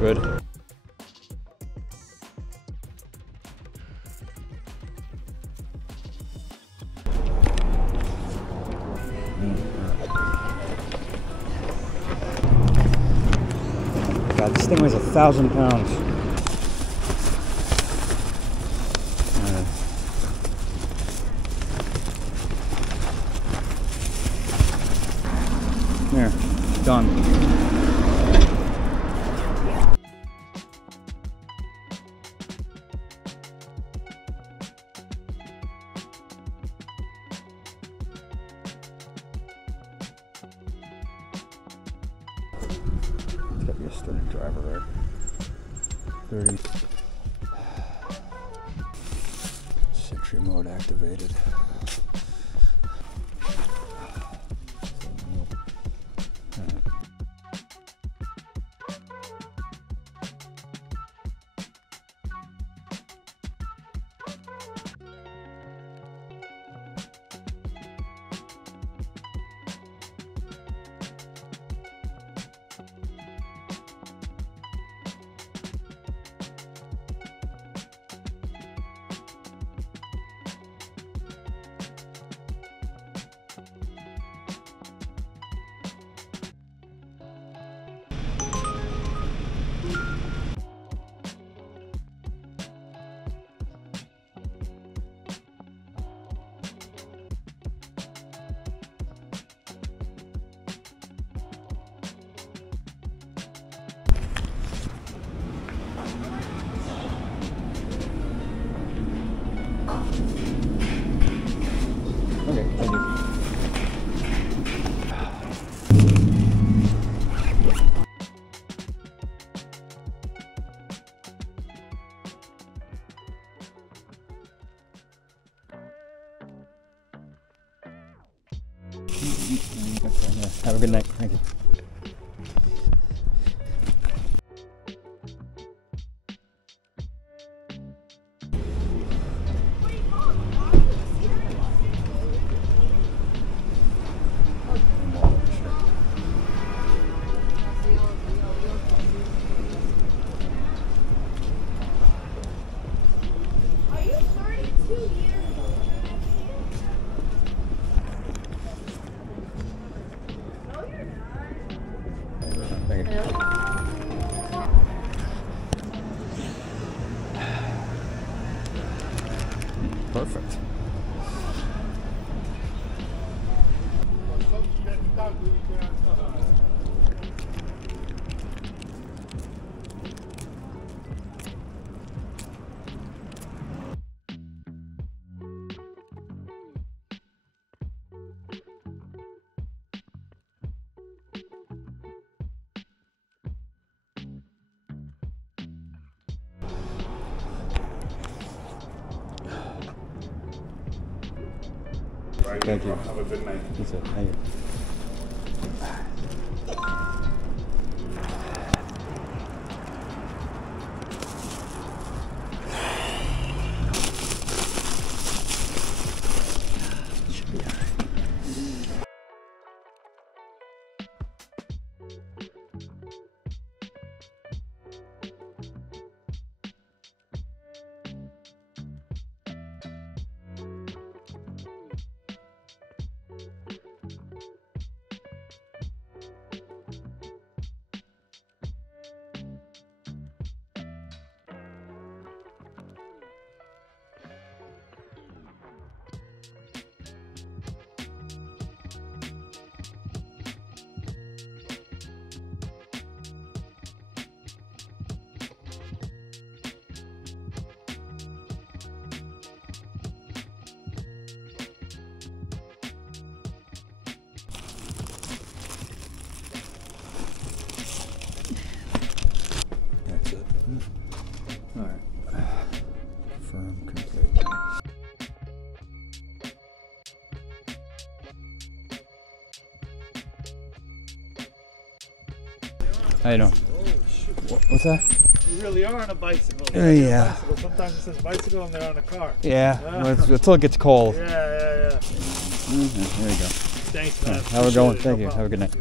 Good. God, this thing weighs 1,000 pounds. There, done. It's got to be a steering driver, right? 30. Sentry mode activated. Okay, thank you. Have a good night. Thank you. Perfect. Thank you. Have a good night. That's it. Thank you. Should be all right. That's it. All right. Confirm complete. How you doing? Oh, shoot. What's that? You really are on a bicycle. Yeah. Bicycle. Sometimes it says bicycle and they're on a car. Yeah. Until it gets cold. Yeah. There you go. Thanks, man. Have a good one. Appreciate it. Thank No you. problem. Have a good night.